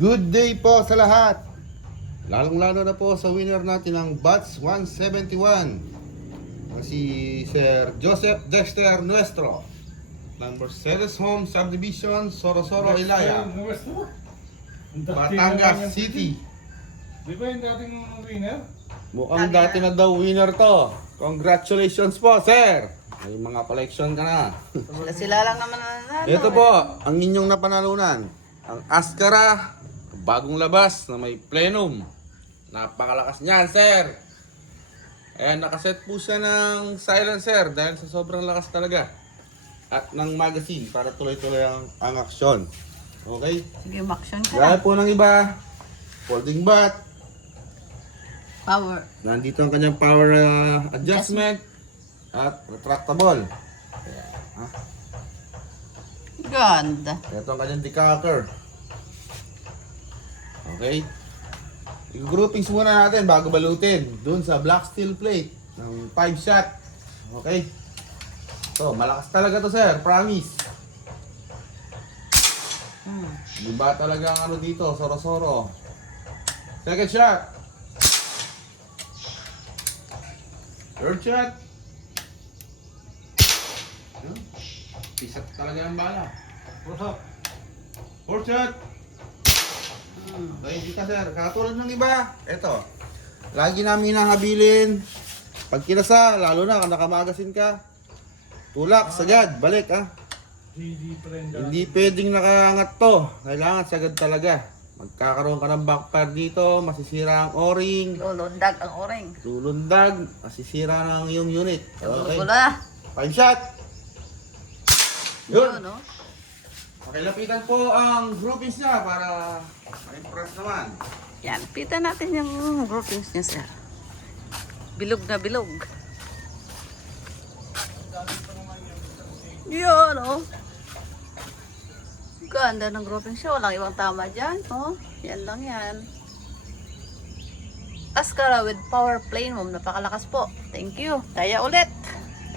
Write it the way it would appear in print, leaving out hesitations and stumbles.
Good day po sa lahat. Lalong-lalo na po sa winner natin ng Bats 171. Si Sir Joseph Dexter Nuestro ng Mercedes Home Subdivision, Sorosoro, Ilaya, Batangas City. Di ba yung dating winner? Mukhang dati na daw winner to. Congratulations po, sir. May mga collection ka na. Sila lang naman nanalo. Ito po, ang inyong napanalunan. Ang Ascara, bagong labas na may plenum. Napakalakas niyan, sir. Ayan, nakaset po siya ng silencer dahil sa sobrang lakas talaga. At ng magazine para tuloy-tuloy ang aksyon. Okay? Sige, maksyon ka Gaya na. po ng iba, folding bat. Power. Nandito ang kanyang power adjustment at retractable. Ha? Ganda. Ito ang kanyang decacker. Okay? I-groupings muna natin bago balutin dun sa black steel plate ng 5 shot. Okay? So, malakas talaga to, sir. Promise. Iba talaga ang ano dito, soro-soro. Second shot. Third shot. Pisat talaga ang bala. Fourth shot. Okay, hindi ka, sir. Katulad ng iba. Ito. Lagi namin nahabilin. Pag kinasa, lalo na kung nakamagasin ka. Tulak, sagad, balik Hindi pwedeng nakaangat to. Kailangan sagad talaga. Magkakaroon ka ng backfire dito, masisira ang o-ring. Lulundag ang oring. Lulundag, masisira na ang iyong unit. Okay. Bula. 5 shot. Yun, Yun. no? Pakilapitan po ang groupings niya para ma-impress naman. Yan, pita natin yung groupings niya, sir. Bilog na bilog. Yun, oh. Ganda ng groupings siya. Walang ibang tama dyan, oh. Yan lang yan. Ascara with power plane, mom. Napakalakas po. Thank you. Kaya ulit.